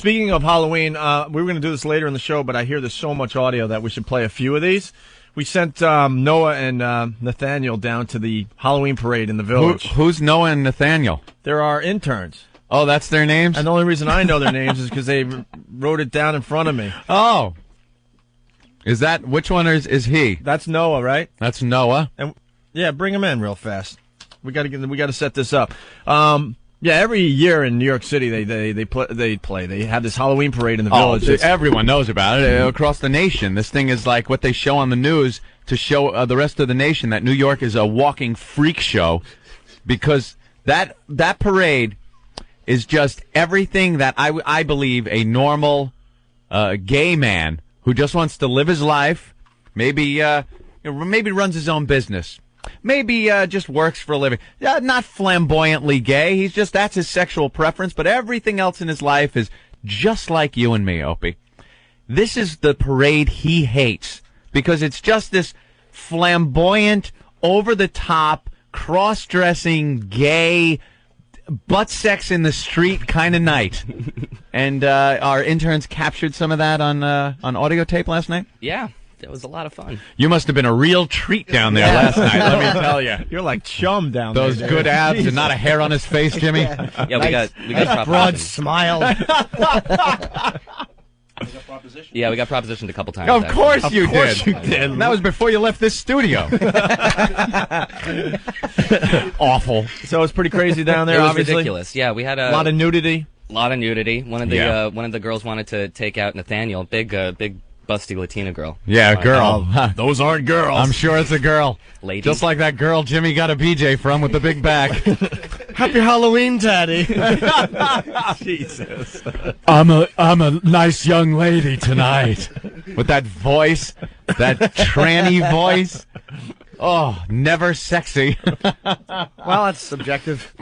Speaking of Halloween, we were going to do this later in the show, but I hear there's so much audio that we should play a few of these. We sent Noah and Nathaniel down to the Halloween parade in the village. Who's Noah and Nathaniel? They're our interns. Oh, that's their names? And the only reason I know their names is because they wrote it down in front of me. Oh. Is that, which one is he? That's Noah, right? That's Noah. And yeah, bring him in real fast. We got to set this up. Yeah, every year in New York City they play. They have this Halloween parade in the village. Everyone knows about it across the nation. This thing is like what they show on the news to show the rest of the nation that New York is a walking freak show, because that parade is just everything that I believe a normal gay man who just wants to live his life, maybe runs his own business. Maybe just works for a living. Not flamboyantly gay. That's his sexual preference, but everything else in his life is just like you and me, Opie. This is the parade he hates, because it's just this flamboyant, over-the-top, cross-dressing, gay, butt sex in the street kind of night. And our interns captured some of that on audio tape last night? Yeah. It was a lot of fun. You must have been a real treat down there last night, let me tell you. You're like chum down there. Those good abs and not a hair on his face, Jimmy. Yeah, we got propositioned. Broad smile. Yeah, we got propositioned a couple times. Of course you did. And that was before you left this studio. Awful. So it's pretty crazy down there, It was obviously. ridiculous. Yeah, we had a lot of nudity. One of the girls wanted to take out Nathaniel, big busty Latina girl. Yeah, girl. Those aren't girls. I'm sure it's a girl. Lady. Just like that girl Jimmy got a BJ from with the big back. Happy Halloween, Daddy. Jesus. I'm a nice young lady tonight. With that voice, that tranny voice. Oh, never sexy. Well, that's subjective.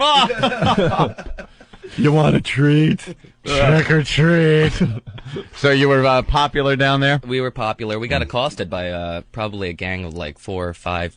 You want a treat? Trick or treat. So you were popular down there? We were popular. We got accosted by probably a gang of like 4 or 5,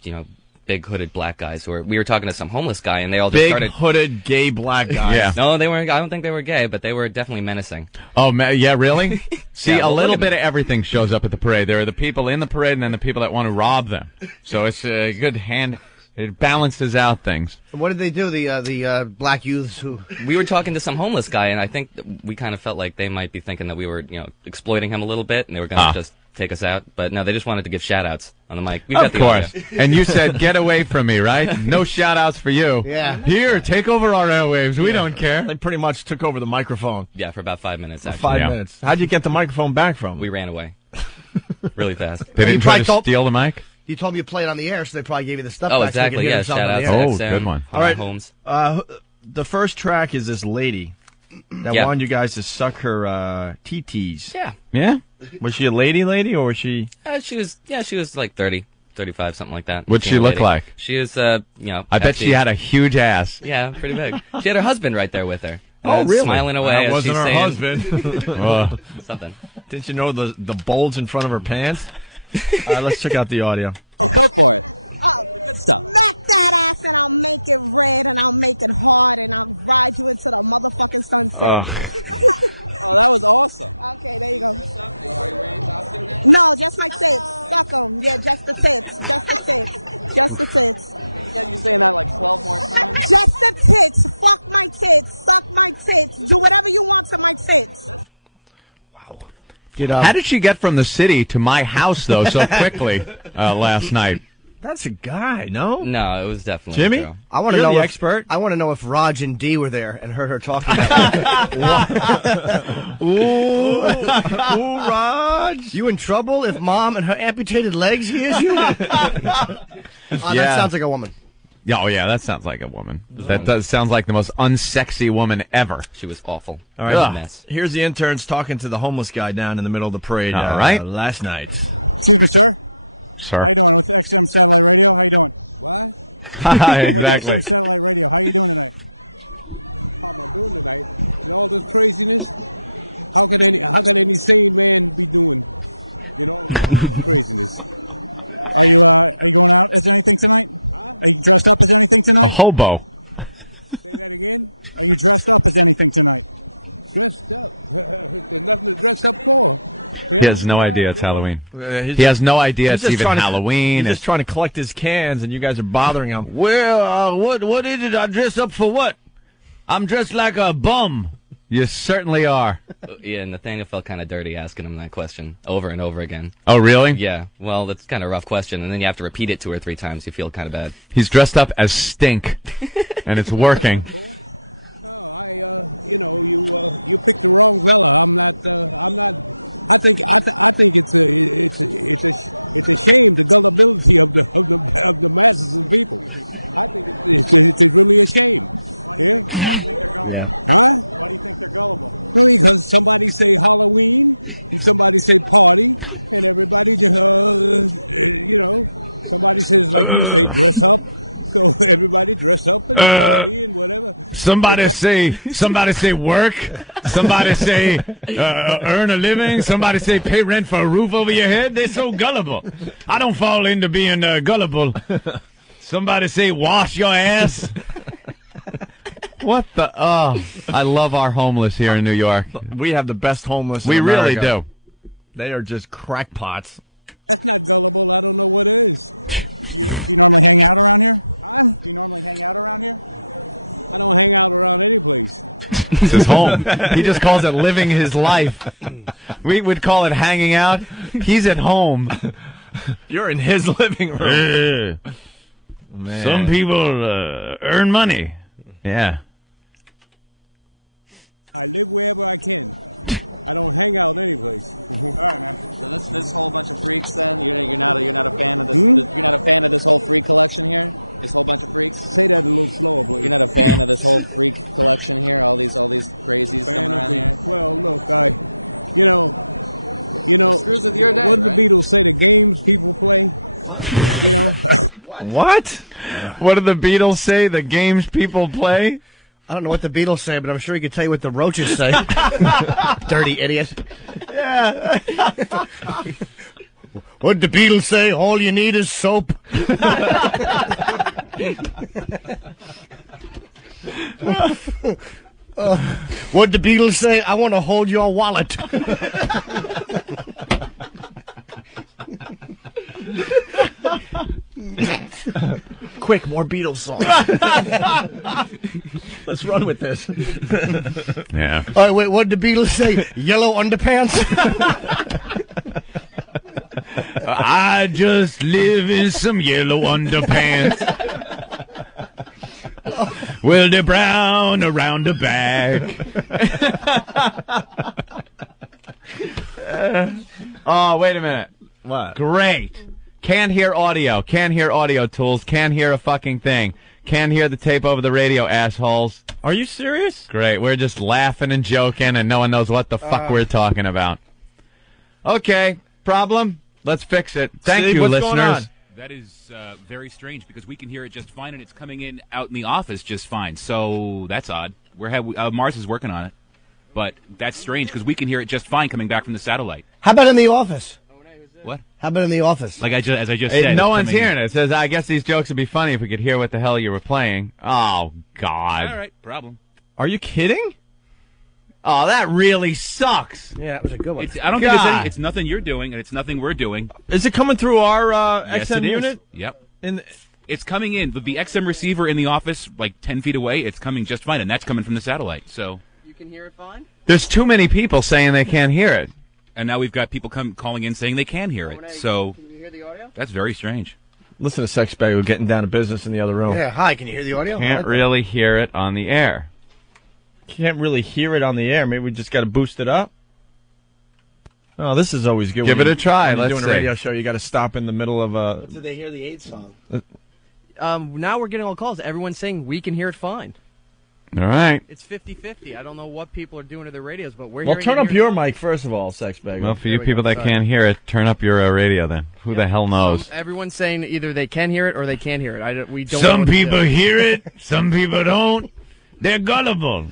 big hooded black guys. We were talking to some homeless guy, and they all just started. Big hooded gay black guys. Yeah. No, they weren't. I don't think they were gay, but they were definitely menacing. Oh, yeah, really? See, Yeah, a little look at bit of everything shows up at the parade. There are the people in the parade and then the people that want to rob them. So it's a good hand. It balances out things. What did they do, the black youths who... We were talking to some homeless guy, and I think we kind of felt like they might be thinking that we were, exploiting him a little bit, and they were going to just take us out. But no, they just wanted to give shout-outs on the mic. Of course. And you said, get away from me, right? No shout-outs for you. Yeah. Here, take over our airwaves. We don't care. They pretty much took over the microphone. Yeah, for about 5 minutes, actually. 5 minutes. How'd you get the microphone back from? We ran away. Really fast. They didn't try to steal the mic? You told me you played on the air, so they probably gave you the stuff Oh, back. exactly. So you Yeah, could hear shout yourself on out the to air. Oh, good one. All right. Holmes. The first track is this lady that wanted you guys to suck her TTs. Yeah. Yeah? Was she a lady, or was she? She was like 30, 35, something like that. What'd she look like? She was, I bet she had a huge ass. Yeah, pretty big. She had her husband right there with her. Oh, really? Smiling away. That as wasn't she's her saying husband. something. Didn't you know the bulge in front of her pants? All right, let's check out the audio. Ugh. How did she get from the city to my house, though, so quickly last night? That's a guy, no? No, it was definitely Jimmy? a girl. I want to You're know the if, expert. I want to know if Raj and Dee were there and heard her talking about Ooh, Raj. You in trouble if Mom and her amputated legs hears you? That sounds like a woman. Oh, yeah, that sounds like a woman. That does sounds like the most unsexy woman ever. She was awful. All right, A mess. Here's the interns talking to the homeless guy down in the middle of the parade. All right. Last night. Sir. Exactly. A hobo. He has no idea it's Halloween. He has no idea it's even Halloween. He's just trying to collect his cans, and you guys are bothering him. Well, what is it? I dress up for what? I'm dressed like a bum. You certainly are. Yeah, Nathaniel felt kind of dirty asking him that question over and over again. Oh, really? Yeah, well, that's kind of a rough question, and then you have to repeat it 2 or 3 times. You feel kind of bad. He's dressed up as Stink, and it's working. Yeah. Somebody say work. Somebody say earn a living. Somebody say pay rent for a roof over your head. They're so gullible. I don't fall into being gullible. Somebody say wash your ass. What the? Oh, I love our homeless here in New York. We have the best homeless. We in really America. do. They are just crackpots. It's his home. He just calls it living his life. We would call it hanging out. He's at home. You're in his living room. Man. Some people earn money. Yeah. What? What do the Beatles say? The games people play? I don't know what the Beatles say, but I'm sure he could tell you what the Roaches say. Dirty idiot. Yeah. What'd the Beatles say? All you need is soap. What'd the Beatles say? I want to hold your wallet. Quick, more Beatles songs. Let's run with this. Yeah. All right, wait, what'd the Beatles say? Yellow underpants? I just live in some yellow underpants. Well, they're brown around the back. Oh, wait a minute. What? Great. Can't hear audio. Can't hear audio tools. Can't hear a fucking thing. Can't hear the tape over the radio, assholes. Are you serious? Great. We're just laughing and joking, and no one knows what the fuck we're talking about. Okay. Problem? Let's fix it. Thank Steve, you, what's listeners. going on? That is very strange because we can hear it just fine, and it's coming in out in the office just fine. So that's odd. Mars is working on it, but that's strange because we can hear it just fine coming back from the satellite. How about in the office? What? How about in the office? Like as I just Hey, said, no it's one's coming hearing in. it. It says, I guess these jokes would be funny if we could hear what the hell you were playing. Oh, God. All right, problem. Are you kidding? Oh, that really sucks. Yeah, that was a good one. I don't think it's, God. it's nothing you're doing, and it's nothing we're doing. Is it coming through our Yes, XM it is. unit? Yep. In It's coming in. The XM receiver in the office, like 10 feet away, it's coming just fine, and that's coming from the satellite. So, You can hear it fine? There's too many people saying they can't hear it. and now we've got people calling in saying they can hear it. So Can you hear the audio? that's very strange. Listen to Sex Bag, we're getting down to business in the other room. Yeah, hi, can you hear the audio? Can't really hear it on the air. Can't really hear it on the air. Maybe we just got to boost it up. Oh, this is always good. Give when it you- a try. When you're Let's doing see. a radio show, you got to stop in the middle of a. Did they hear the AIDS song? Now we're getting all calls. Everyone's saying we can hear it fine. All right. It's 50-50. I don't know what people are doing to their radios, but we're Well, hearing turn it up here your fine. mic first of all, Sex Bag. Well, for you we people go. that Sorry. can't hear it, turn up your radio then. Who the hell knows? Everyone's saying either they can hear it or they can't hear it. We don't. know what to do. hear it, some people don't. They're gullible.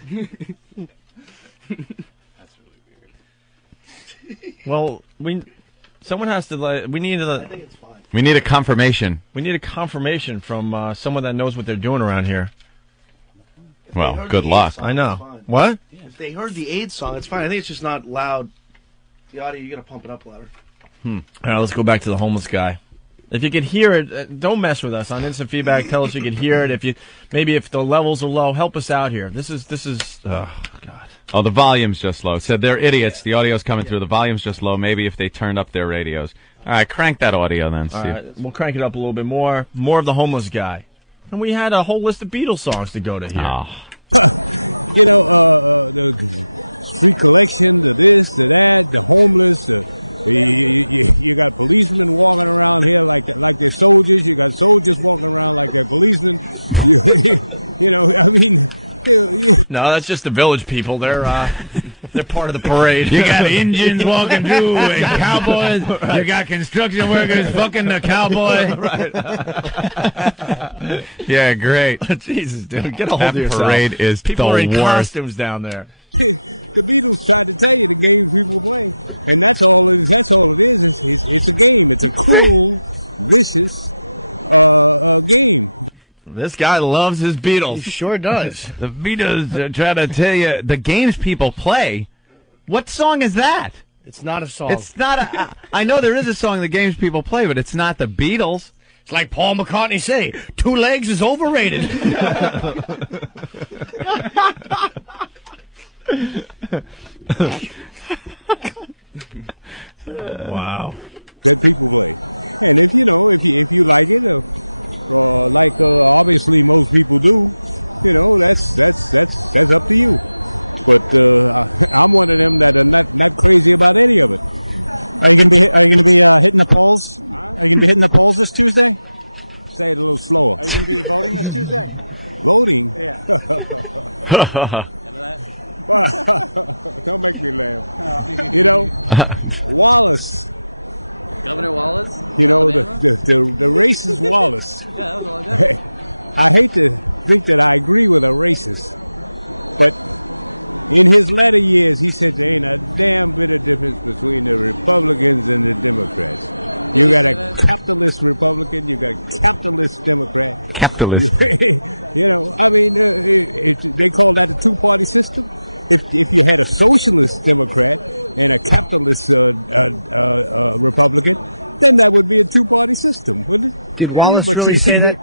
Well, someone has to. We need I think it's fine. We need a confirmation. We need a confirmation from someone that knows what they're doing around here. Well, good luck. I know. What? If they heard the AIDS song, it's fine. I think it's just not loud The audio, you got to pump it up louder. All right, let's go back to the homeless guy. If you could hear it, don't mess with us on instant feedback. Tell us you could hear it. If the levels are low, help us out here. This is. Oh God. Oh, the volume's just low. Said they're idiots. The audio's coming through. The volume's just low. Maybe if they turned up their radios. All right, crank that audio then, Steve. All right, we'll crank it up a little bit more. More of the homeless guy. And we had a whole list of Beatles songs to go to here. Oh. No, that's just the village people. They're part of the parade. You got Indians walking through and cowboys. You got construction workers fucking the cowboy. Right. Yeah, great. Jesus, dude, get a hold of yourself. That parade is people the are in worst. costumes down there. This guy loves his Beatles. He sure does. The Beatles are trying to tell you the games people play. What song is that? It's not a song. It's not a. I know there is a song the games people play, but it's not the Beatles. It's like Paul McCartney say, 2 legs is overrated. Wow. Capitalist. Did Wallace really say that?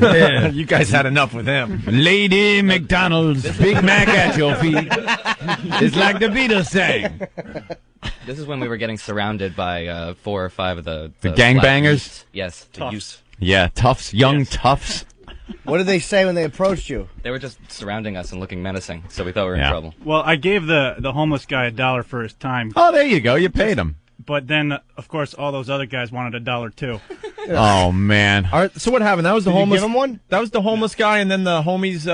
Yeah. You guys had enough with him. Lady McDonald's, Big Mac at your feet. It's like the Beatles sang. This is when we were getting surrounded by 4 or 5 of the gangbangers? youths. Yes, the youths. Yeah, toughs, young toughs. What did they say when they approached you? They were just surrounding us and looking menacing, so we thought we were in Yeah. trouble. Well, I gave the homeless guy $1 for his time, Oh, there you go. You paid him. but then, of course, all those other guys wanted $1 too. Oh, man. All right, so what happened? That was the Did you homeless. give him one? That was the homeless guy, and then the homies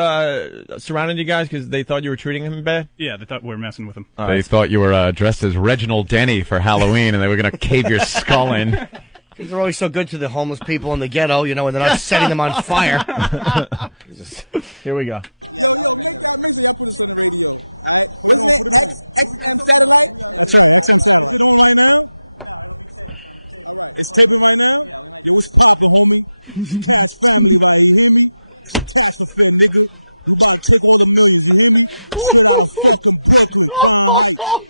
surrounded you guys because they thought you were treating him bad. Yeah, they thought we were messing with him. They thought you were dressed as Reginald Denny for Halloween, and they were going to cave your skull in. They're always so good to the homeless people in the ghetto, you know, and they're not setting them on fire. Here we go.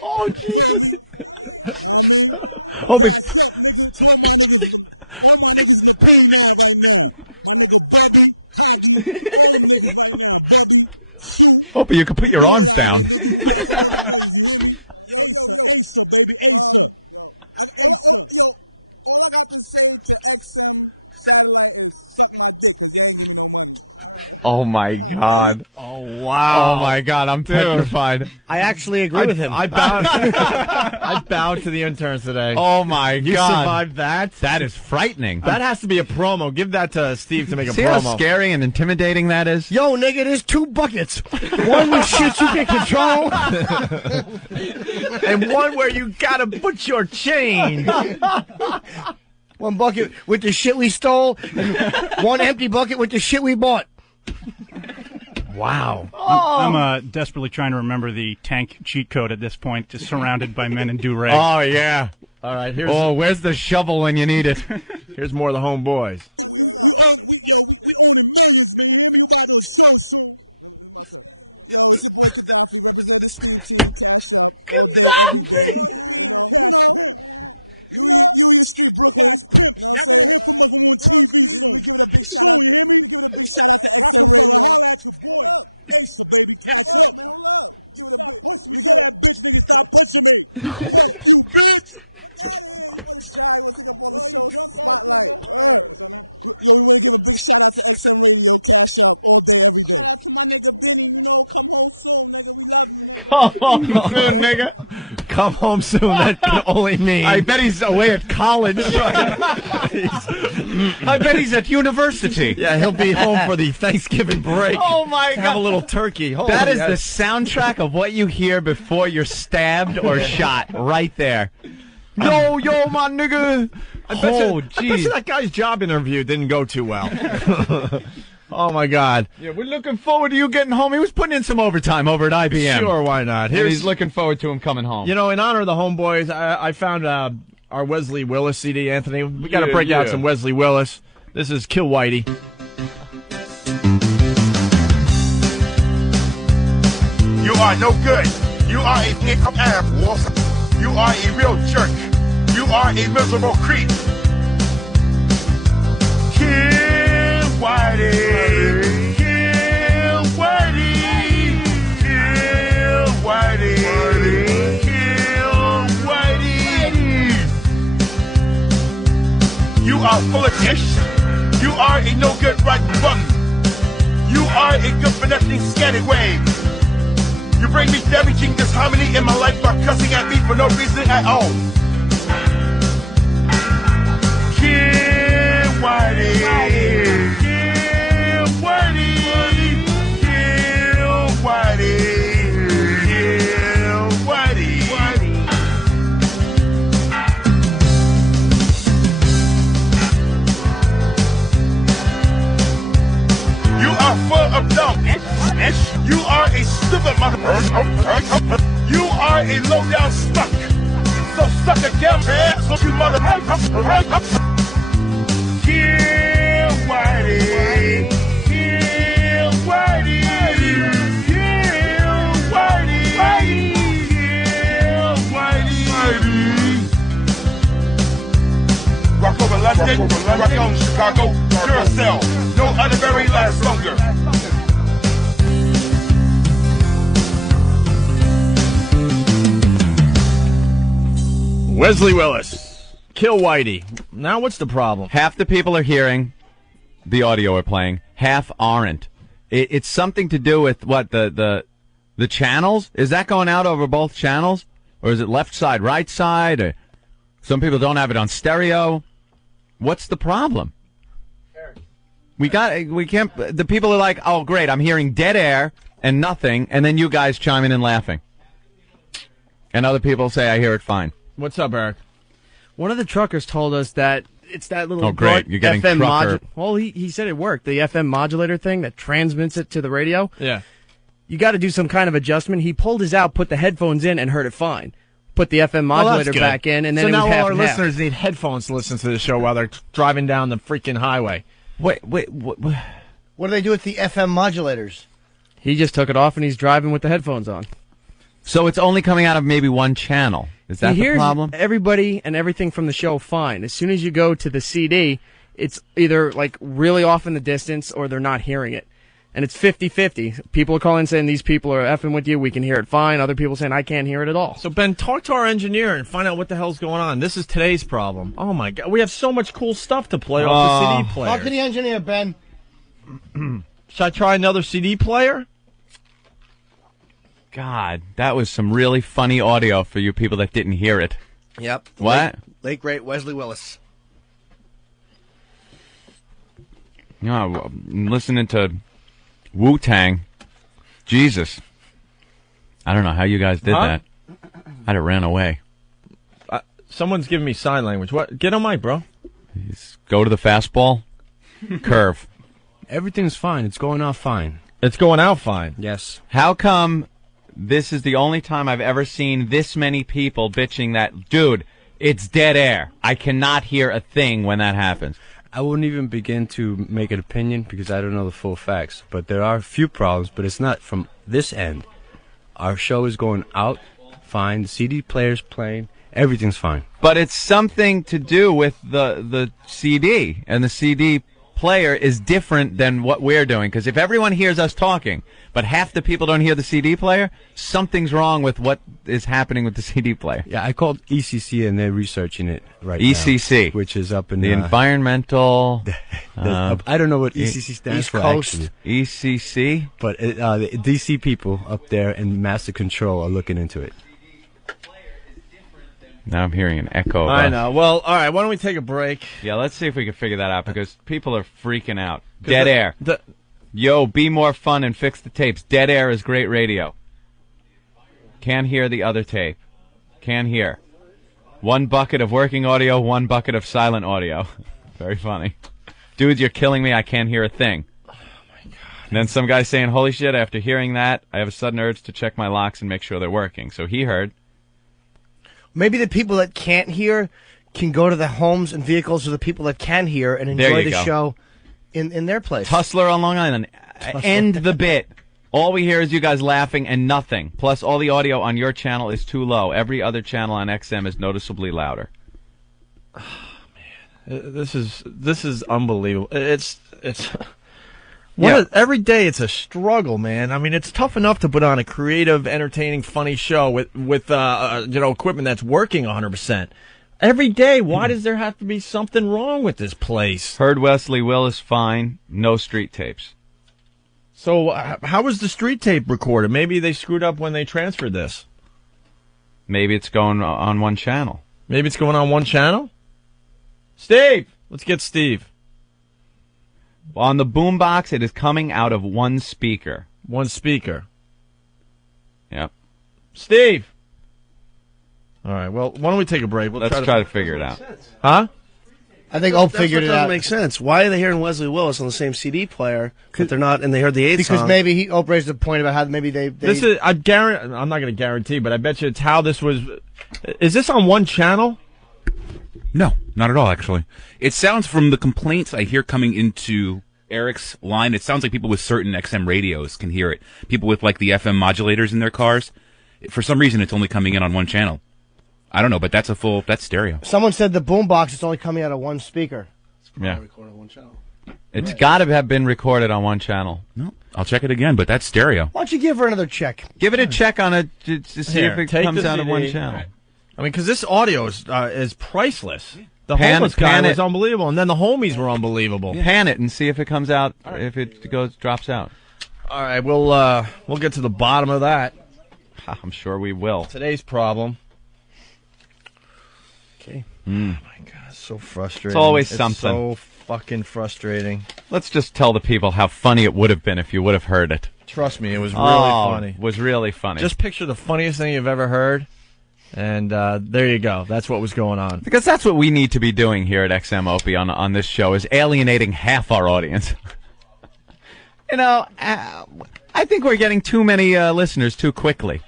Oh, Jesus. Opie. Opie, you can put your arms down. Oh, my God. Oh, wow. Oh, my God. I'm petrified. I actually agree with him. I bowed. I bowed to the interns today. Oh, my You God. survived that? That is frightening. That has to be a promo. Give that to Steve to make a See promo. how scary and intimidating that is? Yo, nigga, there's 2 buckets. One with shit you can control. And one where you gotta put your change. One bucket with the shit we stole, and one empty bucket with the shit we bought. Wow. I'm desperately trying to remember the tank cheat code at this point, just surrounded by men in do-rags. Oh, yeah. All right, here's Oh, where's the shovel when you need it? Here's more of the homeboys. Come home soon, nigga. Come home soon. That can only mean. I bet he's away at college. I bet he's at university. Yeah, he'll be home for the Thanksgiving break. Oh, my God. Have a little turkey. Holy That is yes. the soundtrack of what you hear before you're stabbed or shot, right there. Yo, my nigga. I bet you that guy's job interview didn't go too well. Oh, my God. Yeah, we're looking forward to you getting home. He was putting in some overtime over at IBM. Sure, why not? And he's looking forward to him coming home. You know, in honor of the homeboys, I found our Wesley Willis CD, Anthony. We got to break out some Wesley Willis. This is Kill Whitey. You are no good. You are a pick of assholes. You are a real jerk. You are a miserable creep. Kill Whitey. Kill Whitey. Kill Whitey. Kill Whitey. You are full of shit. You are a no good right bum. You are a good finessing scallywag. You bring me damaging disharmony in my life by cussing at me for no reason at all. Kill Whitey. Kill Whitey. Kill Whitey. Kill Whitey. You are full of dumb. You are a stupid motherfucker. You are a low-down stuck. So suck a damn ass, so you motherfucker. Kill Whitey. Kill Whitey. Kill Whitey. Kill Whitey. Rock over London, rock on Chicago, Duracell. No other very lasts longer. Wesley Willis. Kill Whitey. Now what's the problem? Half the people are hearing the audio we're playing. Half aren't. It's something to do with what the channels. Is that going out over both channels, or is it left side, right side? Or some people don't have it on stereo. What's the problem? We can't. The people are like, oh great, I'm hearing dead air and nothing, and then you guys chiming and laughing, and other people say I hear it fine. What's up, Eric? One of the truckers told us that it's that little great. You're getting FM trucker. Well, he said it worked. The FM modulator thing that transmits it to the radio. Yeah. You got to do some kind of adjustment. He pulled his out, put the headphones in, and heard it fine. Put the FM modulator back in, and then so it was now half all our and half. listeners need headphones to listen to the show while they're driving down the freaking highway. Wait. What do they do with the FM modulators? He just took it off, and he's driving with the headphones on. So it's only coming out of maybe one channel. Is that He the hears problem? everybody and everything from the show fine. As soon as you go to the CD, it's either like really off in the distance or they're not hearing it. And it's 50-50. People are calling saying these people are effing with you. We can hear it fine. Other people saying I can't hear it at all. So, Ben, talk to our engineer and find out what the hell's going on. This is today's problem. Oh, my God. We have so much cool stuff to play off the CD player. Talk to the engineer, Ben. Should I try another CD player? God, that was some really funny audio for you people that didn't hear it. Yep. What? Late great Wesley Willis. You know, I'm listening to Wu-Tang. Jesus. I don't know how you guys did that. I'd have ran away. Someone's giving me sign language. What? Get on mic, bro. Just go to the fastball. Curve. Everything's fine. It's going off fine. It's going out fine. Yes. How come this is the only time I've ever seen this many people bitching that, dude, It's dead air. I cannot hear a thing when that happens. I wouldn't even begin to make an opinion because I don't know the full facts. But there are a few problems, but it's not from this end. Our show is going out fine. The CD player's playing. Everything's fine. But it's something to do with the CD, and the CD player is different than what we're doing. Because if everyone hears us talking, but half the people don't hear the CD player, something's wrong with what is happening with the CD player. Yeah, I called ECC, and they're researching it right ECC, now. Which is up in the environmental... I don't know what ECC stands East for, Coast. actually. ECC? But the DC people up there in Master Control are looking into it. Now I'm hearing an echo. I know. Well, all right. Why don't we take a break? Yeah, let's see if we can figure that out because people are freaking out. Dead air. Yo, be more fun and fix the tapes. Dead air is great radio. Can't hear the other tape. Can't hear. One bucket of working audio, one bucket of silent audio. Very funny. Dudes, you're killing me. I can't hear a thing. Oh, my God. And then some guy saying, holy shit, after hearing that, I have a sudden urge to check my locks and make sure they're working. So he heard. Maybe the people that can't hear can go to the homes and vehicles of the people that can hear and enjoy the show in their place. Hustler on Long Island. End the bit. All we hear is you guys laughing and nothing. Plus, all the audio on your channel is too low. Every other channel on XM is noticeably louder. Oh, man. This is unbelievable. It's every day it's a struggle, man. I mean, it's tough enough to put on a creative, entertaining, funny show with equipment that's working 100%. Every day, why does there have to be something wrong with this place? Heard Wesley Willis fine, no street tapes. So how was the street tape recorded? Maybe they screwed up when they transferred this. Maybe it's going on one channel. Maybe it's going on one channel? Steve! Let's get Steve. On the boombox, it is coming out of one speaker. One speaker. Yep. Steve! All right, well, why don't we take a break? Let's try to figure it out. Huh? I think Ope figured it out. That doesn't make sense. Why are they hearing Wesley Willis on the same CD player, but they're not, and they heard the 8th song? Because maybe Ope raised a point about how maybe they This is, I'm not going to guarantee, but I bet you it's how this was. Is this on one channel? No, not at all, actually. It sounds from the complaints I hear coming into Eric's line, it sounds like people with certain XM radios can hear it. People with, like, the FM modulators in their cars. For some reason, it's only coming in on one channel. I don't know, but that's stereo. Someone said the boombox is only coming out of one speaker. Yeah. Recorded on one channel. It's got to have been recorded on one channel. No, I'll check it again, but that's stereo. Why don't you give her another check? Give it a check on it to see Here, if it take comes the out of one CD. channel. I mean, because this audio is priceless. The Pan homeless guy it. was unbelievable, and then the homies were unbelievable. Pan it and see if it comes out, if it drops out. All right, we'll get to the bottom of that. I'm sure we will. Today's problem. Okay. Oh my God, it's so frustrating. It's always something. So fucking frustrating. Let's just tell the people how funny it would have been if you would have heard it. Trust me, it was really funny. It was really funny. Just picture the funniest thing you've ever heard, and there you go. That's what was going on. Because that's what we need to be doing here at XM Opie on this show, is alienating half our audience. I think we're getting too many listeners too quickly.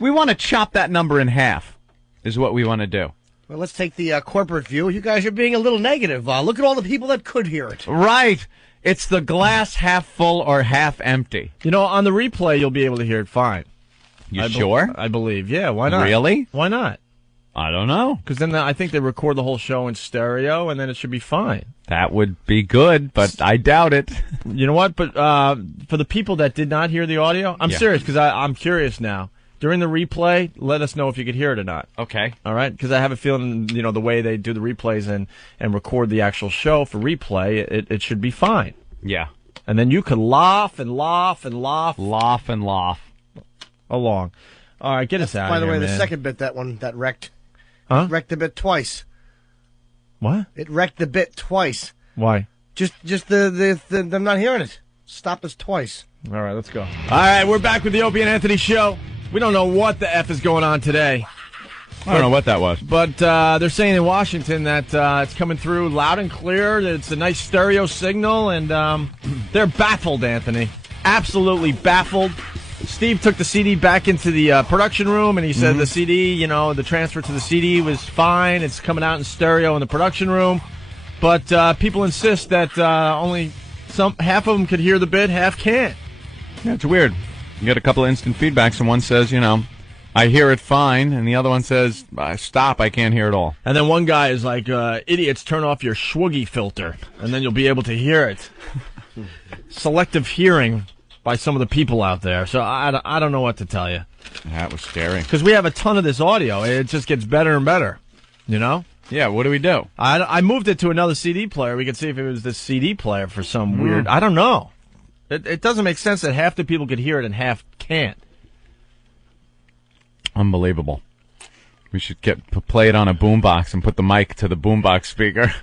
We want to chop that number in half, is what we want to do. Well, let's take the corporate view. You guys are being a little negative. Look at all the people that could hear it. Right. It's the glass half full or half empty. On the replay, you'll be able to hear it fine. You sure? I believe. Yeah, why not? Really? Why not? I don't know. Because then I think they record the whole show in stereo, and then it should be fine. That would be good, but I doubt it. You know what? But for the people that did not hear the audio, I'm serious, because I'm curious now. During the replay, let us know if you could hear it or not. Okay. All right? Because I have a feeling, the way they do the replays and record the actual show for replay, it should be fine. Yeah. And then you could laugh and laugh and laugh. Laugh and laugh. Along. All right, get us out By of the here, way, man. the second bit, that wrecked. Huh? Wrecked the bit twice. What? It wrecked the bit twice. Why? Just the them not hearing it. Stop us twice. All right, let's go. All right, we're back with the Opie and Anthony show. We don't know what the F is going on today. I don't know what that was. But they're saying in Washington that it's coming through loud and clear, that it's a nice stereo signal, and they're baffled, Anthony. Absolutely baffled. Steve took the CD back into the production room, and he said the CD, the transfer to the CD was fine. It's coming out in stereo in the production room. But people insist that only half of them could hear the bit, half can't. Yeah, it's weird. You get a couple of instant feedbacks, and one says, I hear it fine, and the other one says, stop, I can't hear it all. And then one guy is like, idiots, turn off your Schwoogie filter, and then you'll be able to hear it. Selective hearing by some of the people out there. So I don't know what to tell you. That was scary. Because we have a ton of this audio. It just gets better and better, Yeah, what do we do? I moved it to another CD player. We could see if it was this CD player for some weird... I don't know. It doesn't make sense that half the people could hear it and half can't. Unbelievable. We should play it on a boombox and put the mic to the boombox speaker.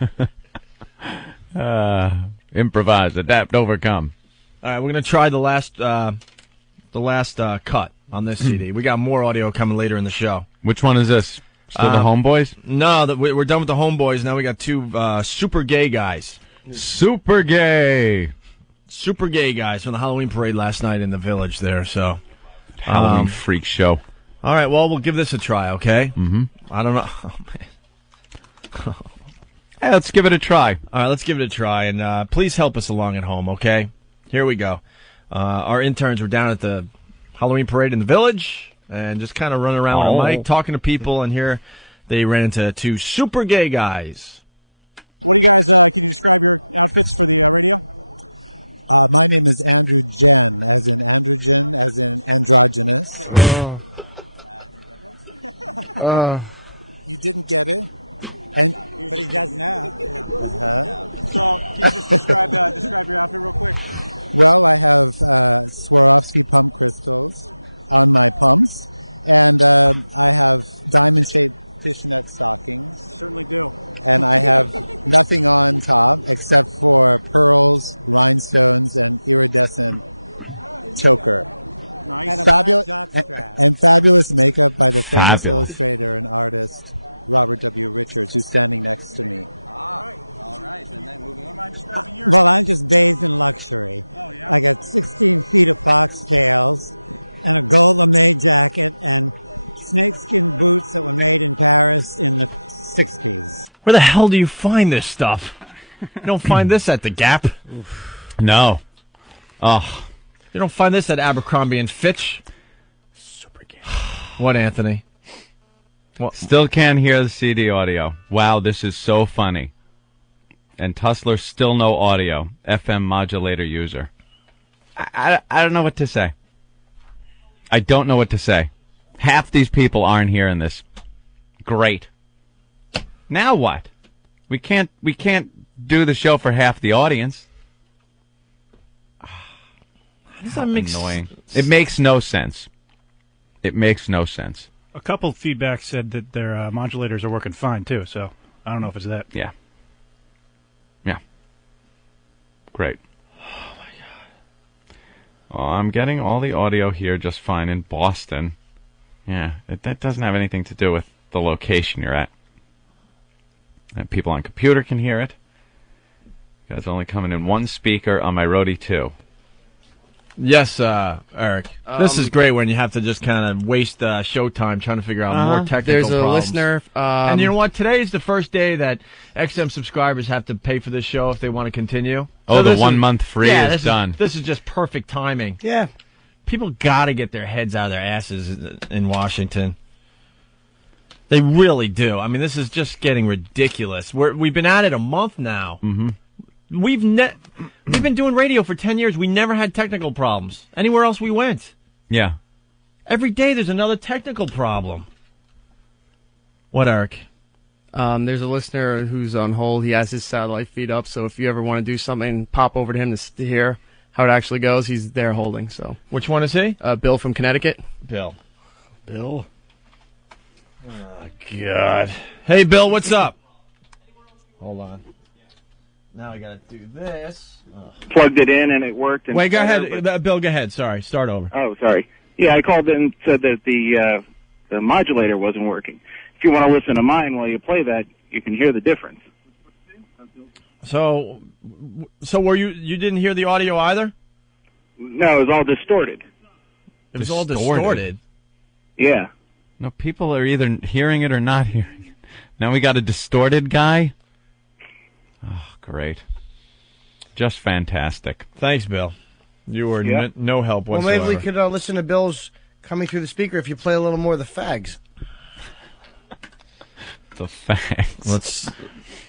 Improvise, adapt, overcome. All right, we're going to try the last cut on this CD. We got more audio coming later in the show. Which one is this? Still the Homeboys? No, we're done with the Homeboys. Now we got two super gay guys. Super gay. Super gay guys from the Halloween parade last night in the village there. So Halloween freak show. All right, well, we'll give this a try, okay? Mm-hmm. I don't know. Oh, man. Hey, let's give it a try. All right, let's give it a try, and please help us along at home, okay? Here we go. Our interns were down at the Halloween parade in the village and just kind of running around with a mic, talking to people, and here they ran into two super gay guys. Fabulous. Where the hell do you find this stuff? You don't find this at the Gap. No. Oh. You don't find this at Abercrombie and Fitch. Super gay. What, Anthony? What? Still can't hear the CD audio. Wow, this is so funny. And Tussler, still no audio. FM modulator user. I don't know what to say. I don't know what to say. Half these people aren't hearing this. Great. Now what? We can't do the show for half the audience. How does that make annoying? It makes no sense. It makes no sense. A couple of feedback said that their modulators are working fine too, so I don't know if it's that. Yeah. Yeah. Great. Oh my god. Oh, I'm getting all the audio here just fine in Boston. Yeah, that doesn't have anything to do with the location you're at. And people on computer can hear it. You guys only coming in one speaker on my Roadie 2. Yes, Eric. This is great when you have to just kind of waste showtime trying to figure out more technical There's a problems. listener. And you know what? Today is the first day that XM subscribers have to pay for this show if they want to continue. Oh, so the 1 month free is done. This is just perfect timing. Yeah. People got to get their heads out of their asses in Washington. They really do. I mean, this is just getting ridiculous. We've been at it a month now. Mm-hmm. We've been doing radio for 10 years. We never had technical problems. Anywhere else we went. Yeah. Every day there's another technical problem. What, Eric? There's a listener who's on hold. He has his satellite feed up, so if you ever want to do something, pop over to him to hear how it actually goes. He's there holding. So. Which one is he? Bill from Connecticut. Bill. Oh, God. Hey, Bill, what's up? Hold on. Now I gotta do this. Plugged it in and it worked. And wait, go ahead, Bill. Go ahead. Sorry, start over. Oh, sorry. Yeah, I called in and said that the modulator wasn't working. If you want to listen to mine while you play that, you can hear the difference. So were you didn't hear the audio either? No, it was all distorted. It was all distorted. Yeah. No, people are either hearing it or not hearing it. Now we got a distorted guy. Oh, great. Just fantastic. Thanks, Bill. You were no help Well, whatsoever. maybe we could listen to Bill's coming through the speaker if you play a little more of the fags. The fags. Let's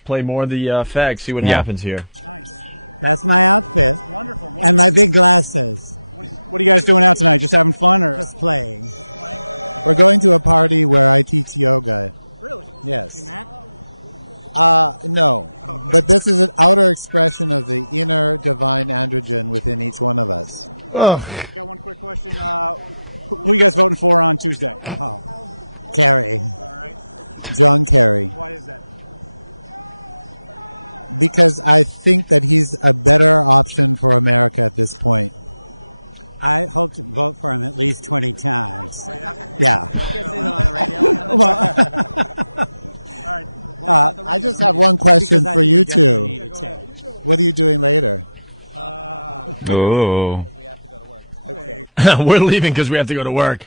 play more of the fags, see what happens here. Ugh. Oh. We're leaving because we have to go to work.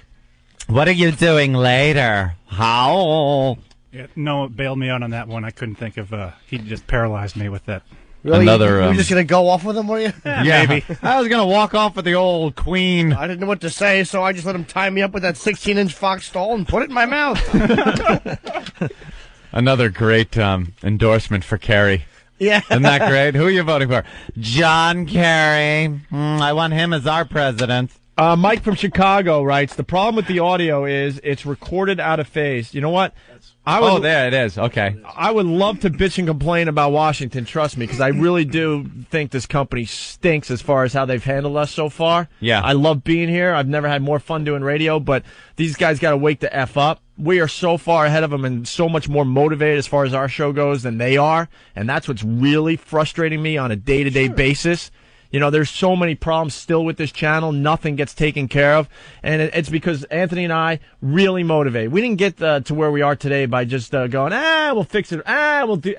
What are you doing later? How? Yeah, Noah bailed me out on that one. I couldn't think of. He just paralyzed me with that. Really? Another. You were just going to go off with him, were you? Yeah, maybe. I was going to walk off with the old queen. I didn't know what to say, so I just let him tie me up with that 16-inch Fox stall and put it in my mouth. Another great endorsement for Kerry. Yeah. Isn't that great? Who are you voting for? John Kerry. I want him as our president. Mike from Chicago writes, the problem with the audio is it's recorded out of phase. You know what? There it is. Okay. I would love to bitch and complain about Washington, trust me, because I really do think this company stinks as far as how they've handled us so far. Yeah. I love being here. I've never had more fun doing radio, but these guys got to wake the F up. We are so far ahead of them and so much more motivated as far as our show goes than they are, and that's what's really frustrating me on a day-to-day basis. You know, there's so many problems still with this channel. Nothing gets taken care of. And it's because Anthony and I really motivate. We didn't get to where we are today by just going, we'll fix it. We'll do,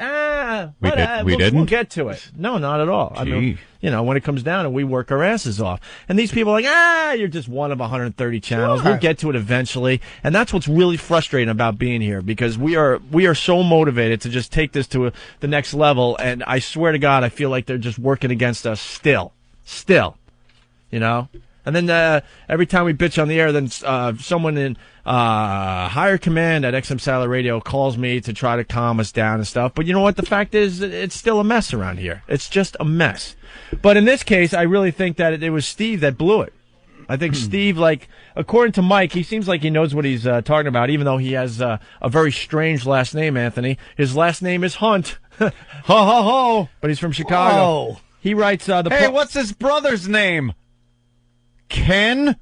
we didn't? We'll get to it. No, not at all. I mean, you know, when it comes down to it, we work our asses off. And these people are like, you're just one of 130 channels. Sure. We'll get to it eventually. And that's what's really frustrating about being here, because we are so motivated to just take this to the next level. And I swear to God, I feel like they're just working against us still, you know? And then every time we bitch on the air, then someone in higher command at XM Satellite Radio calls me to try to calm us down and stuff. But you know what? The fact is, it's still a mess around here. It's just a mess. But in this case, I really think that it was Steve that blew it. I think Steve, like, according to Mike, he seems like he knows what he's talking about, even though he has a very strange last name, Anthony. His last name is Hunt. Ho, ho, ho. But he's from Chicago. Whoa. He writes, hey, what's his brother's name? Ken?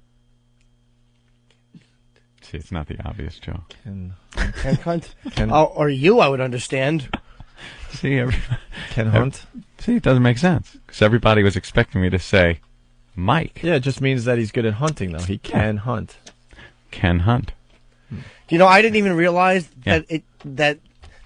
See, it's not the obvious joke. Ken Hunt? Or you, I would understand. See, Ken Hunt? See, it doesn't make sense. Because everybody was expecting me to say Mike. Yeah, it just means that he's good at hunting, though. He can hunt. Ken Hunt. You know, I didn't even realize that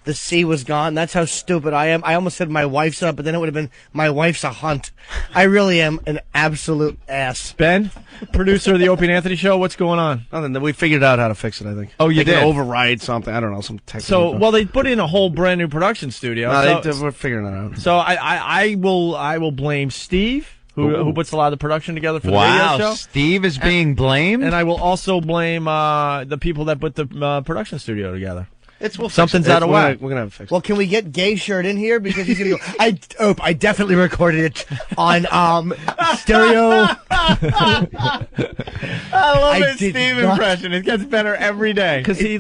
the C was gone. That's how stupid I am. I almost said my wife's up, but then it would have been my wife's a hunt. I really am an absolute ass. Ben, producer of the Opie and Anthony Show, what's going on? Nothing. We figured out how to fix it, I think. Oh, you they did? can override something. I don't know, some technical. So, well, they put in a whole brand new production studio. We're figuring it out. So I will blame Steve, who puts a lot of the production together for the radio show. Steve is being blamed? And I will also blame the people that put the production studio together. Something's out of whack. We're gonna have to fix it. Well, can we get Gay Shirt in here, because he's gonna go? I definitely recorded it on stereo. I love his Steve impression. It gets better every day. Because he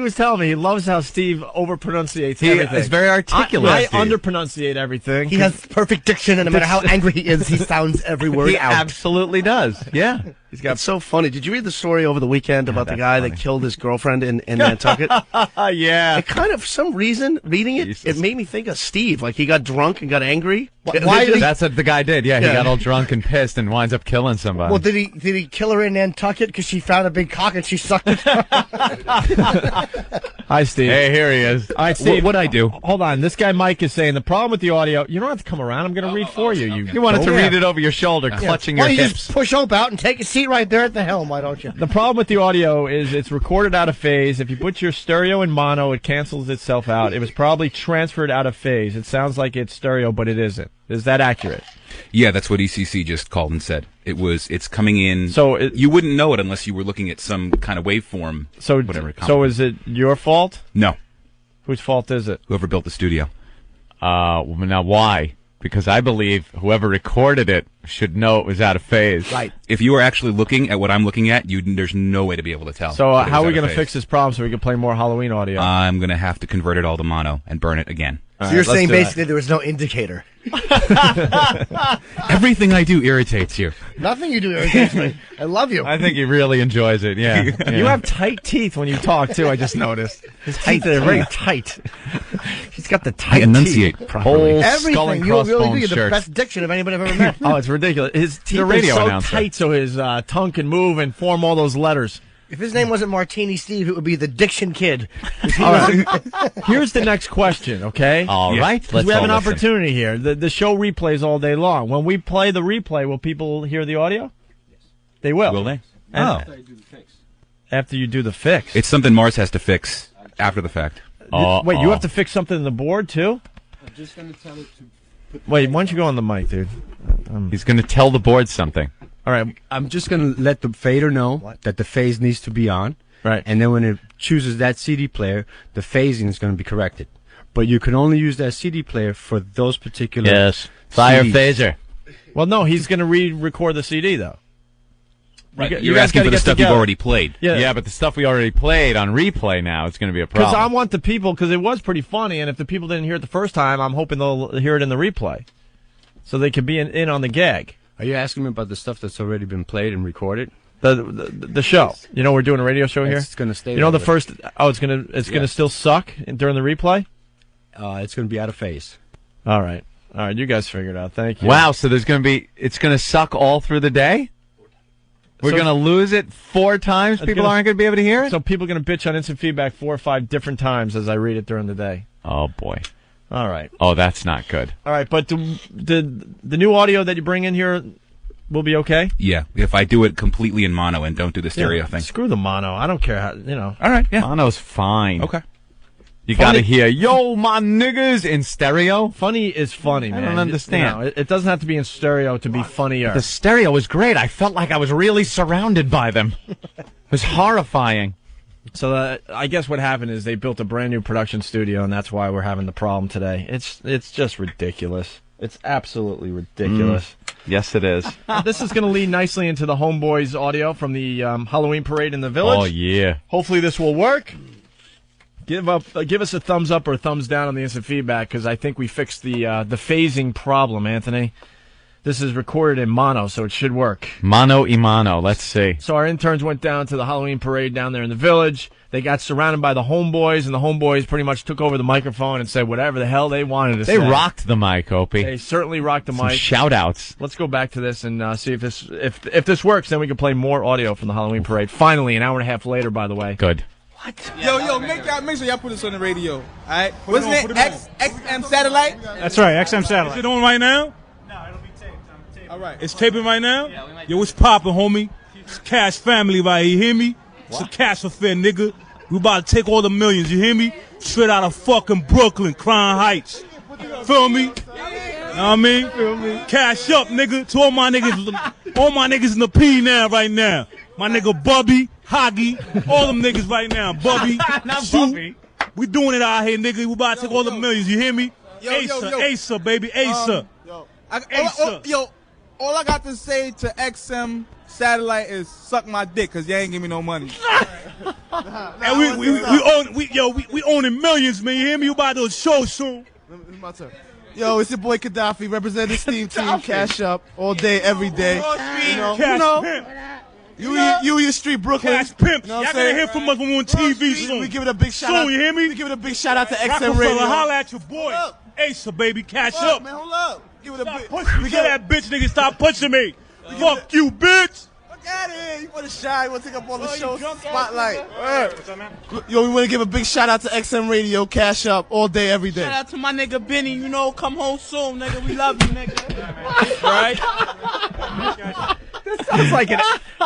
was telling me he loves how Steve overpronunciates everything. He's very articulate. I underpronunciate everything. He has perfect diction, and no matter how angry he is, he sounds every word out. He absolutely does. Yeah. It's so funny. Did you read the story over the weekend about the guy that killed his girlfriend in Nantucket? Yeah. It kind of, for some reason, reading it, it made me think of Steve. Like he got drunk and got angry. Why did he, That's what the guy did. Yeah, he got all drunk and pissed and winds up killing somebody. well, did he kill her in Nantucket because she found a big cock and she sucked it? Hi, Steve. Hey, here he is. All right, Steve. What'd I do? Hold on. This guy Mike is saying the problem with the audio. You don't have to come around. I'm going to read for you. You wanted to read it over your shoulder, clutching Why your don't you hips. just push Hope out and take a seat right there at the helm? Why don't you? The problem with the audio is it's recorded out of phase. If you put your stereo in mono, it cancels itself out. It was probably transferred out of phase. It sounds like it's stereo, but it isn't. Is that accurate? Yeah, that's what ECC just called and said. It's coming in. So you wouldn't know it unless you were looking at some kind of waveform. So whatever. So is it your fault? No. Whose fault is it? Whoever built the studio. Now, why? Because I believe whoever recorded it should know it was out of phase. Right. If you were actually looking at what I'm looking at, there's no way to be able to tell. So that it how are was we out going of to phase. fix this problem so we can play more Halloween audio? I'm going to have to convert it all to mono and burn it again. So right, you're let's saying do that. basically there was no indicator. Everything I do irritates you. Nothing you do irritates me. I love you. I think he really enjoys it. Yeah. You have tight teeth when you talk too. I just noticed his teeth are very tight. He's got the tight I enunciate teeth. properly. Whole skull Everything. and You really do. crossbones You're the shirt. best diction of anybody I've ever met. Oh, it's ridiculous. His teeth are radio so announcer. tight so his tongue can move and form all those letters. If his name wasn't Martini Steve, it would be the Diction Kid. All right. Here's the next question, okay? All Yeah. right. Let's we have all an listen. opportunity here. The show replays all day long. When we play the replay, will people hear the audio? They will. Will they? And after you do the fix. It's something Mars has to fix after the fact. Wait, you have to fix something in the board too? I'm just going to tell it to Wait, why don't you go on the mic, dude? He's going to tell the board something. All right. I'm just going to let the fader know that the phase needs to be on. Right. And then when it chooses that CD player, the phasing is going to be corrected. But you can only use that CD player for those particular Fire CDs. phaser. Well, no, he's going to re-record the CD, though. Right. You You're guys asking gotta for the get stuff together. you've already played. Yeah, but the stuff we already played on replay now, it's going to be a Because problem. I want the people, because it was pretty funny, and if the people didn't hear it the first time, I'm hoping they'll hear it in the replay. So they could be in on the gag. Are you asking me about the stuff that's already been played and recorded? The show. You know, we're doing a radio show here. It's going to stay. You know, the that way. first. Oh, it's gonna still suck during the replay. It's going to be out of phase. All right. You guys figured it out. Thank you. Wow, so it's going to suck all through the day? We're So- going to lose it 4 times? It's People gonna- aren't going to be able to hear it? So people are gonna bitch on instant feedback 4 or 5 different times as I read it during the day. Oh, boy. All right. Oh, that's not good. All right, but the new audio that you bring in here will be okay. Yeah, if I do it completely in mono and don't do the stereo thing. Screw the mono. I don't care how. All right, yeah. Mono's fine. Okay. You Funny- got to hear, yo, my niggas, in stereo. Funny is funny, man. don't understand. You know, it doesn't have to be in stereo to be funnier. The stereo was great. I felt like I was really surrounded by them. It was horrifying. So I guess what happened is they built a brand new production studio, and that's why we're having the problem today. It's just ridiculous. It's absolutely ridiculous. Yes, it is. This is going to lead nicely into the Homeboys audio from the Halloween parade in the village. Oh, yeah. Hopefully this will work. Give us a thumbs up or a thumbs down on the instant feedback, because I think we fixed the phasing problem, Anthony. This is recorded in mono, so it should work. Mano y mano. Let's see. So our interns went down to the Halloween parade down there in the village. They got surrounded by the Homeboys, and the Homeboys pretty much took over the microphone and said whatever the hell they wanted to say. They rocked the mic, Opie. They certainly rocked the Some mic. shout-outs. Let's go back to this and see if this works. Then we can play more audio from the Halloween parade. Finally, an hour and a half later, by the way. Good. Yo, make sure y'all put this on the radio. All right? Wasn't it XM satellite? That's right, XM satellite. Is it on right now? No, it'll be taped. All right. It's taping right now? Yo, what's poppin', homie? It's Cash family right here, you hear me? It's a cash affair, nigga. We about to take all the millions, you hear me? Straight out of fucking Brooklyn, Crown Heights. Feel me? Know what I mean? Feel me? Cash up, nigga. To all my niggas in the P now, right now. My nigga Bubby, Hoggy, all them niggas right now. Bubby, Shoot. We doing it out here, nigga. We about to take all the millions, you hear me? Asa, baby, Asa. All I got to say to XM satellite is suck my dick, cause you ain't give me no money. And we owning millions, man. You hear me? You about to do a show soon. It's my turn. Yo, it's your boy Gaddafi, representing the Steam Team, Cash Up, all day, every day. You your street Brooklyn. Cash pimps. Know what Y'all I'm gonna saying? hear from us when we're on TV soon. We give it a big shout soon, out. you hear me? We give it a big shout out to XM Rockefeller, Radio. holla at your boy. Asa, baby, cash Hold up. Man, hold up. Give it a big. Push me. Get that bitch, nigga. Stop pushing me. Fuck you, bitch. Fuck out of here. You want to shine. You want to take up all the Oh, you show drunk ass spotlight. nigga? What's up, man? Yo, we want to give a big shout out to XM Radio. Cash up all day, every day. Shout out to my nigga Benny. You know, come home soon, nigga. We love you, nigga. Right? That sounds like an.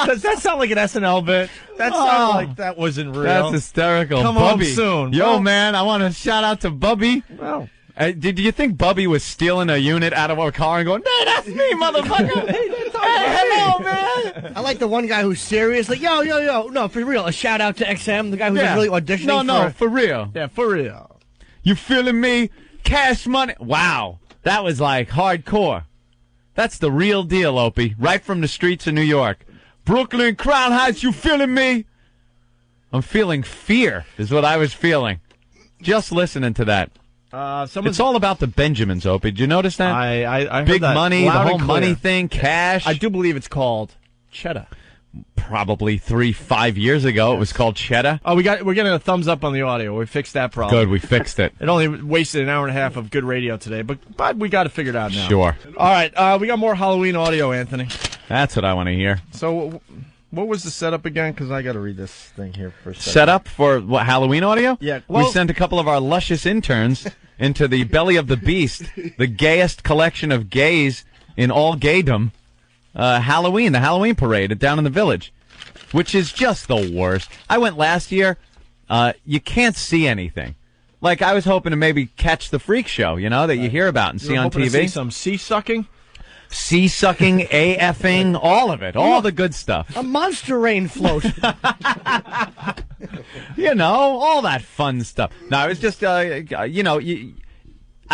Does that sound like an SNL bit? That sounds like that wasn't real. That's hysterical. Come Bubby. home soon. Yo, Well, man, I want to shout out to Bubby. Well. Did you think Bubby was stealing a unit out of our car and going, hey, that's me, motherfucker? Hey, hello, man. I like the one guy who's serious, like, yo. No, for real. A shout out to XM, the guy who's like, really auditioning. No, for real. Yeah, for real. You feeling me? Cash money. Wow. That was like hardcore. That's the real deal, Opie. Right from the streets of New York. Brooklyn, Crown Heights, you feeling me? I'm feeling fear, is what I was feeling. Just listening to that. It's all about the Benjamins, Opie. Did you notice that? I heard Big that money, the loud whole and clear. money thing, cash. I do believe it's called cheddar. Probably 5 years ago, it was called cheddar. Oh, we're getting a thumbs up on the audio. We fixed that problem. Good, we fixed it. It only wasted an hour and a half of good radio today, but we got it figured out now. Sure. All right, we got more Halloween audio, Anthony. That's what I want to hear. So, what was the setup again? Because I got to read this thing here for a second. Set up for what, Halloween audio? Yeah. We sent a couple of our luscious interns into the belly of the beast, the gayest collection of gays in all gaydom, the Halloween parade down in the village, which is just the worst. I went last year. You can't see anything. Like, I was hoping to maybe catch the freak show, that you hear about and see on TV. To see some sea-sucking? Sea-sucking, AFing, all of it. All the good stuff. A monster rain float. All that fun stuff. No, it was just, I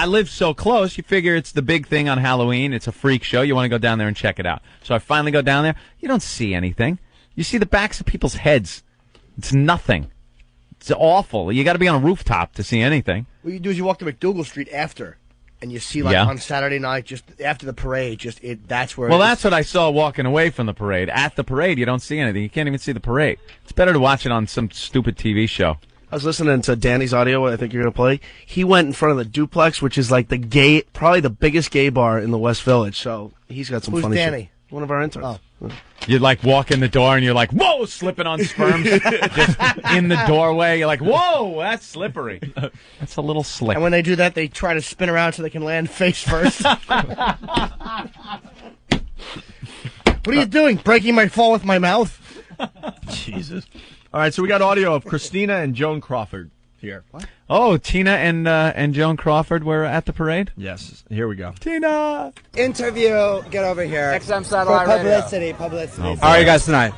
live so close, you figure it's the big thing on Halloween. It's a freak show. You want to go down there and check it out. So I finally go down there. You don't see anything. You see the backs of people's heads. It's nothing. It's awful. You got to be on a rooftop to see anything. What you do is you walk to McDougal Street after, and you see, on Saturday night, just after the parade, that's where. Well, that's what I saw walking away from the parade. At the parade, you don't see anything. You can't even see the parade. It's better to watch it on some stupid TV show. I was listening to Danny's audio, I think you're going to play. He went in front of the Duplex, which is like probably the biggest gay bar in the West Village. So he's got some Who's funny Danny? shit. One of our interns. Oh. You walk in the door and you're like, whoa, slipping on sperms just in the doorway. You're like, whoa, that's slippery. That's a little slick. And when they do that, they try to spin around so they can land face first. What are you doing? Breaking my fall with my mouth? Jesus. All right, so we got audio of Christina and Joan Crawford here. What? Oh, Tina and Joan Crawford were at the parade? Yes. Here we go. Tina! Interview. Get over here. XM Satellite For Radio. publicity. Oh, How are you guys tonight?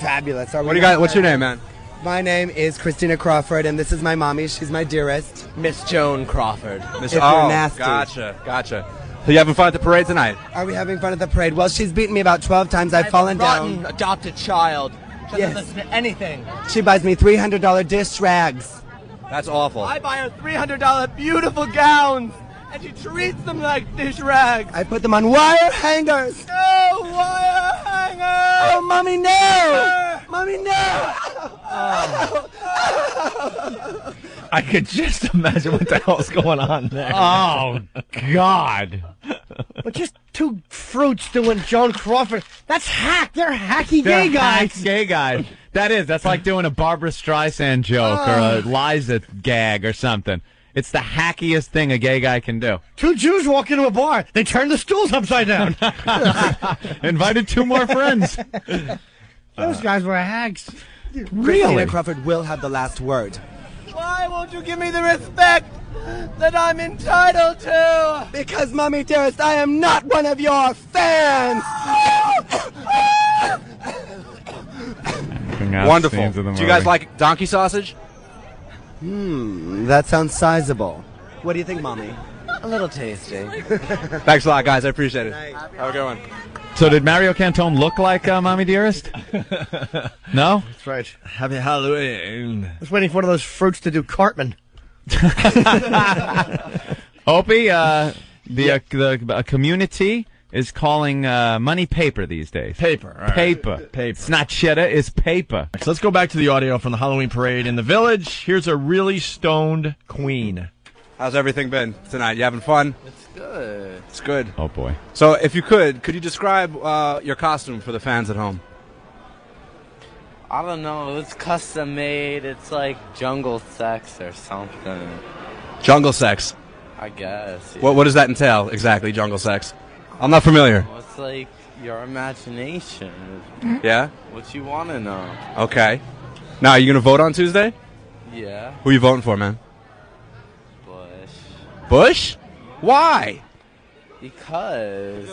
Fabulous. What do you got? What's your name, man? My name is Christina Crawford, and this is my mommy. She's my dearest. Miss Joan Crawford. If you're nasty. Gotcha. So you having fun at the parade tonight? Are we having fun at the parade? Well, she's beaten me about 12 times. I've fallen down. Adopted child. She Yes. doesn't listen to anything. She buys me $300 dish rags. That's awful. I buy her $300 beautiful gowns, and she treats them like dish rags. I put them on wire hangers. No wire hangers. Oh, mommy, no! Mommy, no! I could just imagine what the hell's going on there. Oh, God. But just two fruits doing Joan Crawford. That's hack. They're hacky gay guys. Hack gay guys. That's like doing a Barbara Streisand joke or a Liza gag or something. It's the hackiest thing a gay guy can do. Two Jews walk into a bar. They turn the stools upside down. Invited two more friends. Those guys were hags. Christina Crawford will have the last word. Why won't you give me the respect that I'm entitled to? Because, Mommy dearest, I am not one of your fans. Wonderful. Do you guys like donkey sausage? That sounds sizable. What do you think, Mommy? A little tasty. Thanks a lot, guys. I appreciate it. Have a good one. So did Mario Cantone look like Mommy Dearest? No? That's right. Happy Halloween. I was waiting for one of those fruits to do Cartman. Opie, the community is calling money paper these days. Paper. All right. Paper. It's not cheddar, it's paper. So let's go back to the audio from the Halloween parade in the Village. Here's a really stoned Queen. How's everything been tonight? You having fun? It's good. It's good. Oh, boy. So if you could you describe your costume for the fans at home? I don't know. It's custom made. It's like jungle sex or something. Jungle sex. I guess. Yeah. What does that entail exactly, jungle sex? I'm not familiar. Well, it's like your imagination. Yeah? What you want to know. Okay. Now, are you going to vote on Tuesday? Yeah. Who are you voting for, man? Bush. Bush? Why? Because.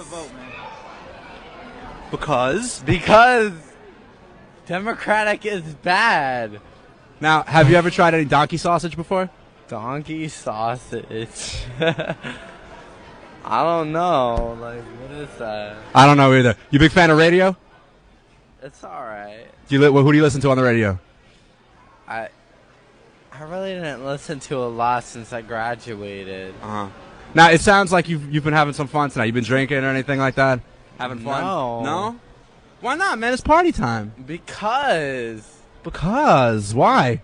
Because Democratic is bad. Now, have you ever tried any donkey sausage before? Donkey sausage. I don't know. Like, what is that? I don't know either. You big fan of radio? It's alright. Who do you listen to on the radio? I really didn't listen to a lot since I graduated. Uh-huh. Now, it sounds like you've been having some fun tonight. You've been drinking or anything like that? Having fun? No? Why not, man? It's party time. Because. Why?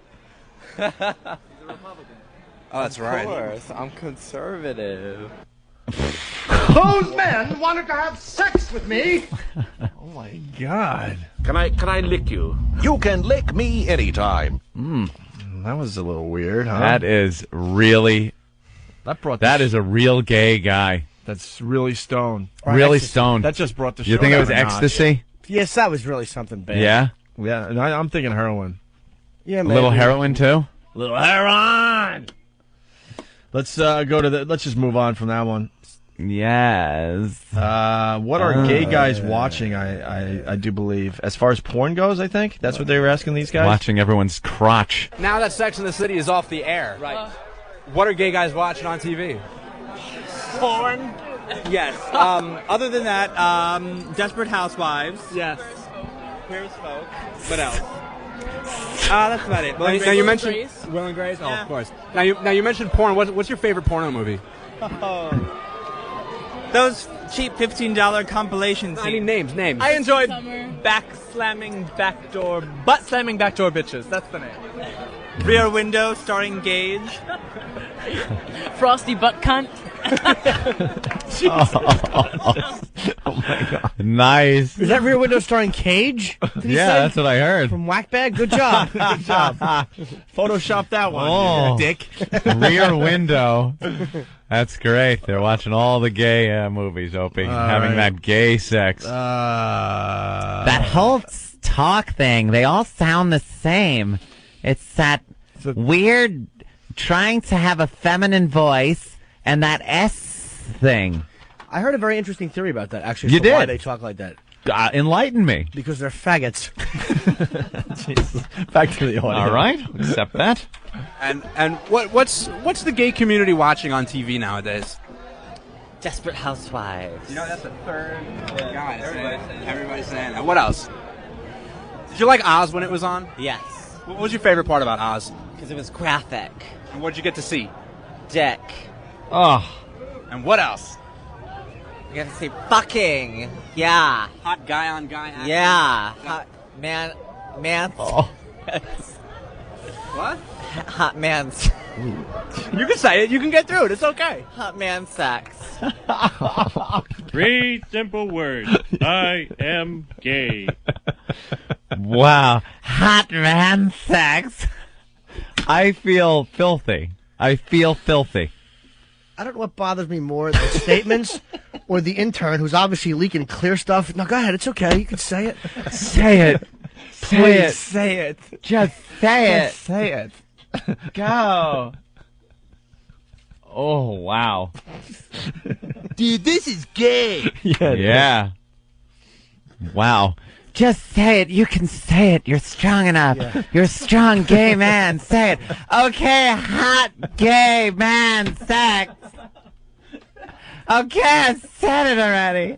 Oh, that's right. Of course. I'm conservative. Those men wanted to have sex with me. Oh, my God. Can I lick you? You can lick me anytime. That was a little weird, huh? That is really... That is a real gay guy. That's really stoned. Really stoned. That just brought the show You think it down was a notch. ecstasy? Yes, that was really something bad. Yeah? Yeah, and I'm thinking heroin. Yeah, A little heroin, too? Little heroin! Let's let's just move on from that one. Yes. What are gay guys watching, I do believe. As far as porn goes, I think? That's what they were asking these guys? Watching everyone's crotch. Now that Sex and the City is off the air, right? What are gay guys watching on TV? Porn. Yes. Other than that, Desperate Housewives. Yes. Queer as Folk. What else? That's about it. Now you mentioned Grace. Will and Grace. Oh, Yeah. of course. Now you mentioned porn. What's your favorite porno movie? Those cheap $15 compilations. I mean names. I enjoyed butt slamming backdoor bitches. That's the name. Rear Window starring Gage. Frosty butt cunt. Oh my God. Nice. Is that Rear Window starring Cage? Did he Yeah, say? that's what I heard. From Whackbag? Good job. Good job. Photoshop that one, Oh. dick. Rear Window. That's great. They're watching all the gay movies, Opie. Having that gay sex. That whole talk thing, they all sound the same. It's that weird trying to have a feminine voice and that S thing. I heard a very interesting theory about that, actually. You as to Why did? they talk like that. Enlighten me. Because they're faggots. Back to the audio. All right. Accept that. And what's the gay community watching on TV nowadays? Desperate Housewives. You know, that's the third guy. Everybody's saying that. What else? Did you like Oz when it was on? Yes. What was your favorite part about Oz? Because it was graphic. And what did you get to see? Dick. Oh. And what else? You got to see fucking. Yeah. Hot guy on guy action. Yeah. Hot man. Oh. What? Hot man's. You can say it. You can get through it. It's okay. Hot man sex. 3 simple words. I am gay. Wow. Hot man sex. I feel filthy. I don't know what bothers me more, the statements or the intern who's obviously leaking clear stuff. No, go ahead. It's okay. You can say it. Say it. Please say it. Just say it. Just say it. Go. Oh, wow. Dude, this is gay. Yeah. Wow. Just say it. You can say it. You're strong enough. Yeah. You're a strong gay man. Say it. Okay, hot gay man sex. Okay, I said it already.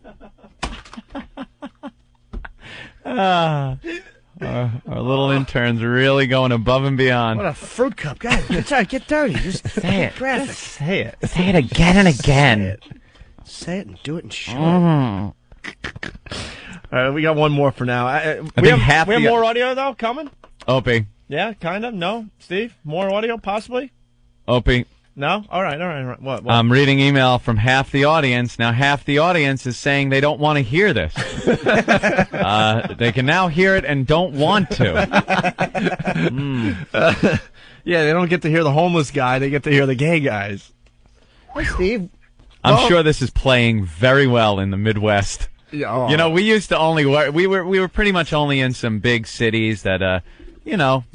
Our little intern's really going above and beyond. What a fruit cup. Guys, get dirty. Just say it. Graphic. Just say it. Say it again and again. Say it and do it and show it. All right, we got one more for now. We have more audio, though, coming? Opie. Yeah, kind of. No? Steve? More audio, possibly? Opie. No? All right. What? I'm reading email from half the audience. Now, half the audience is saying they don't want to hear this. They can now hear it and don't want to. Yeah, they don't get to hear the homeless guy. They get to hear the gay guys. Hey, Steve. I'm sure this is playing very well in the Midwest. Yeah, oh. You know, we used to only work. We were pretty much only in some big cities that,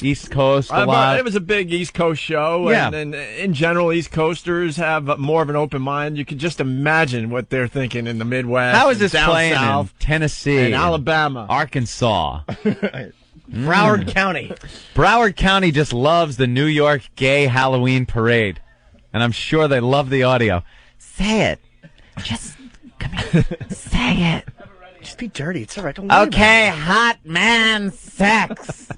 East Coast a lot. It was a big East Coast show. Yeah. And in general, East Coasters have more of an open mind. You can just imagine what they're thinking in the Midwest. How is this down playing south, in Tennessee, and Alabama, Arkansas? Broward County. Broward County just loves the New York gay Halloween parade. And I'm sure they love the audio. Say it. Just come here. Say it. Just be dirty. It's all right. Don't worry Okay, about it. hot man sex.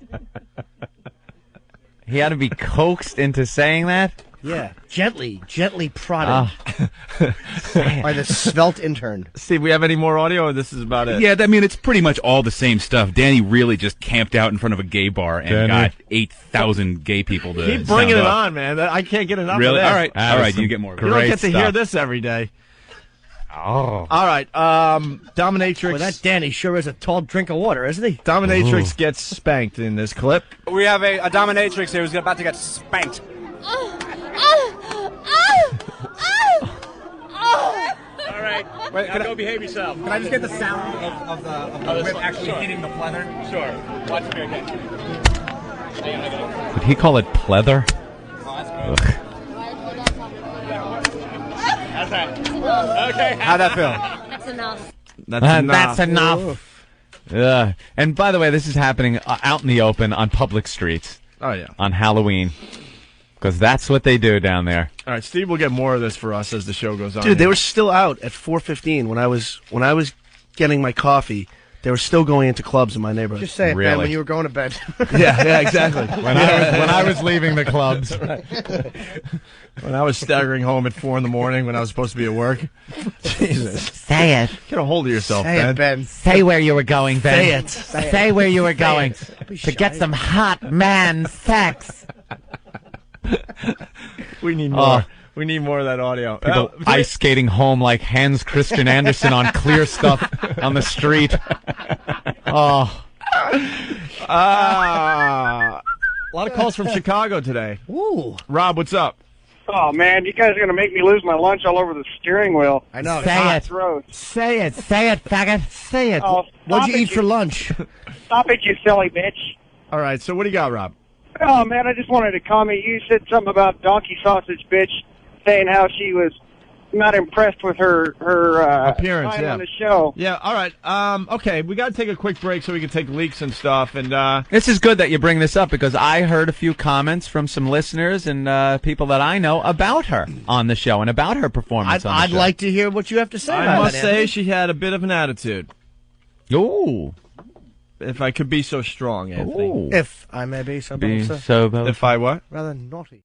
He had to be coaxed into saying that? Yeah. Gently prodded Oh. by the svelte intern. Steve, we have any more audio, or this is about it? Yeah, I mean, it's pretty much all the same stuff. Danny really just camped out in front of a gay bar and got 8,000 gay people to Keep bringing sound it off. on, man. I can't get enough Really? of this. All right. All right, you get more. You don't get to hear this every day. Oh. All right. Dominatrix. Well, that Danny sure is a tall drink of water, isn't he? Dominatrix gets spanked in this clip. We have a dominatrix here who's about to get spanked. All right. Wait, Now go behave yourself. Can I just get the sound of the whip actually hitting the pleather? Sure. Watch it again. Did he call it pleather? Ugh. How's that? Okay. How'd that feel? That's enough. That's enough. And by the way, this is happening out in the open on public streets. Oh, yeah. On Halloween. Because that's what they do down there. All right, Steve will get more of this for us as the show goes on. Dude, they were still out at 4:15 when I was getting my coffee. They were still going into clubs in my neighborhood. Just say it, Ben, when you were going to bed. yeah, exactly. When I was leaving the clubs. When I was staggering home at 4 in the morning when I was supposed to be at work. Jesus. Say it. Get a hold of yourself, Say Ben. it, Ben. Say where you were going, Ben. Say it. Say where you were going to get some hot man sex. We need more. We need more of that audio. People ice skating home like Hans Christian Andersen on clear stuff on the street. Oh. A lot of calls from Chicago today. Ooh. Rob, what's up? Oh, man, you guys are going to make me lose my lunch all over the steering wheel. I know. Say it. Throat. Say it. Say it, faggot. Say it. Oh, What'd you eat for lunch? Stop it, you silly bitch. All right, so what do you got, Rob? Oh, man, I just wanted to comment. You said something about donkey sausage bitch, saying how she was not impressed with her appearance time on the show. Yeah, all right. Okay, we got to take a quick break so we can take leaks and stuff. And This is good that you bring this up because I heard a few comments from some listeners and people that I know about her on the show and about her performance on the I'd show. like to hear what you have to say I about must that, say Anthony. she had a bit of an attitude. Ooh. If I could be so strong, Anthony. Ooh. If I may be so bold, Be sir. so bold. If I what? Rather naughty.